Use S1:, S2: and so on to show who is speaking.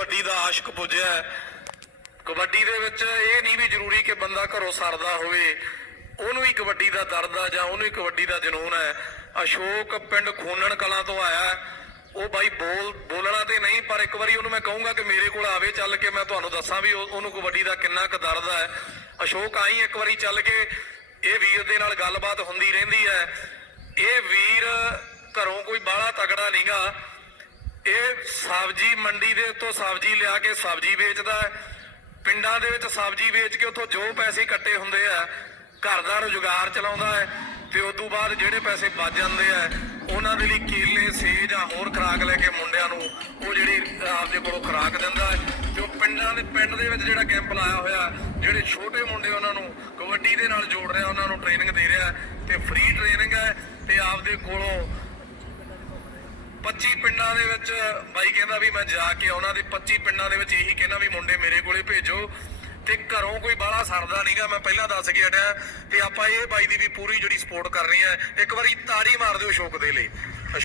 S1: ਕਬੱਡੀ ਦਾ ਆਸ਼ਕ ਪੁੱਜਿਆ ਕਬੱਡੀ ਦੇ ਵਿੱਚ ਇਹ ਨਹੀਂ ਵੀ ਜ਼ਰੂਰੀ ਕਿ ਬੰਦਾ ਘਰੋਂ ਸਰਦਾ ਹੋਵੇ। ਉਹਨੂੰ ਹੀ ਕਬੱਡੀ ਦਾ ਦਰਦ ਆ ਜਾਂ ਉਹਨੂੰ ਹੀ ਕਬੱਡੀ ਦਾ ਜਨੂਨ ਹੈ। ਅਸ਼ੋਕ ਪਿੰਡ ਖੂਨਣ ਕਲਾਂ ਤੋਂ ਆਇਆ ਉਹ ਬਾਈ ਬੋਲ, ਬੋਲਣਾ ਤੇ ਨਹੀਂ, ਪਰ ਇੱਕ ਵਾਰੀ ਉਹਨੂੰ ਮੈਂ ਕਹੂੰਗਾ ਕਿ ਮੇਰੇ ਕੋਲ ਆਵੇ, ਚੱਲ ਕੇ ਮੈਂ ਤੁਹਾਨੂੰ ਦੱਸਾਂ ਵੀ ਉਹਨੂੰ ਕਬੱਡੀ ਦਾ ਕਿੰਨਾ ਕੁ ਦਰਦ ਹੈ। ਅਸ਼ੋਕ ਆਈ ਇੱਕ ਵਾਰੀ ਚੱਲ ਕੇ, ਇਹ ਵੀਰ ਦੇ ਨਾਲ ਗੱਲਬਾਤ ਹੁੰਦੀ ਰਹਿੰਦੀ ਹੈ। ਇਹ ਵੀਰ ਘਰੋਂ ਕੋਈ ਬਾਹਲਾ ਤਗੜਾ ਨਹੀਂਗਾ ਇਹ ਸਬਜ਼ੀ ਮੰਡੀ ਦੇ ਉੱਤੋਂ ਸਬਜ਼ੀ ਲਿਆ ਕੇ ਸਬਜ਼ੀ ਵੇਚਦਾ ਹੈ। ਪਿੰਡਾਂ ਦੇ ਵਿੱਚ ਸਬਜ਼ੀ ਵੇਚ ਕੇ ਉੱਥੋਂ ਜੋ ਪੈਸੇ ਇਕੱਠੇ ਹੁੰਦੇ ਆ, ਘਰ ਦਾ ਰੁਜ਼ਗਾਰ ਚਲਾਉਂਦਾ ਹੈ ਤੇ ਉਸ ਤੋਂ ਬਾਅਦ ਜਿਹੜੇ ਪੈਸੇ ਬਚ ਜਾਂਦੇ ਆ, ਉਹਨਾਂ ਦੇ ਲਈ ਕੇਲੇ, ਸੇਬ ਜਾਂ ਹੋਰ ਖੁਰਾਕ ਲੈ ਕੇ ਮੁੰਡਿਆਂ ਨੂੰ ਉਹ ਜਿਹੜੀ ਆਪਦੇ ਕੋਲੋਂ ਖੁਰਾਕ ਦਿੰਦਾ ਹੈ। ਜੋ ਪਿੰਡਾਂ ਦੇ ਪਿੰਡ ਦੇ ਵਿੱਚ ਜਿਹੜਾ ਕੈਂਪ ਲਾਇਆ ਹੋਇਆ, ਜਿਹੜੇ ਛੋਟੇ ਮੁੰਡੇ ਉਹਨਾਂ ਨੂੰ ਕਬੱਡੀ ਦੇ ਨਾਲ ਜੋੜ ਰਿਹਾ, ਉਹਨਾਂ ਨੂੰ ਟ੍ਰੇਨਿੰਗ ਦੇ ਰਿਹਾ, ਤੇ ਫ੍ਰੀ ਟ੍ਰੇਨਿੰਗ ਹੈ ਤੇ ਆਪਦੇ ਕੋਲੋਂ 25 ਪਿੰਡਾਂ ਦੇ ਵਿੱਚ ਬਾਈ ਕਹਿੰਦਾ ਵੀ ਮੈਂ ਜਾ ਕੇ ਉਹਨਾਂ ਦੇ 25 ਪਿੰਡਾਂ ਦੇ ਵਿੱਚ ਇਹੀ ਕਹਿੰਦਾ ਵੀ ਮੁੰਡੇ ਮੇਰੇ ਕੋਲੇ ਭੇਜੋ ਤੇ ਘਰੋਂ ਕੋਈ ਬਾਹਲਾ ਸਰਦਾ ਨਹੀਂਗਾ, ਮੈਂ ਪਹਿਲਾਂ ਦੱਸ ਕੇ ਹਟਿਆ ਤੇ ਆਪਾਂ ਇਹ ਬਾਈ ਦੀ ਵੀ ਪੂਰੀ ਜਿਹੜੀ ਸਪੋਰਟ ਕਰ ਰਹੇ ਆ ਇੱਕ ਵਾਰੀ ਤਾੜੀ ਮਾਰ ਦਿਓ ਸ਼ੋਕ ਦੇ ਲਈ।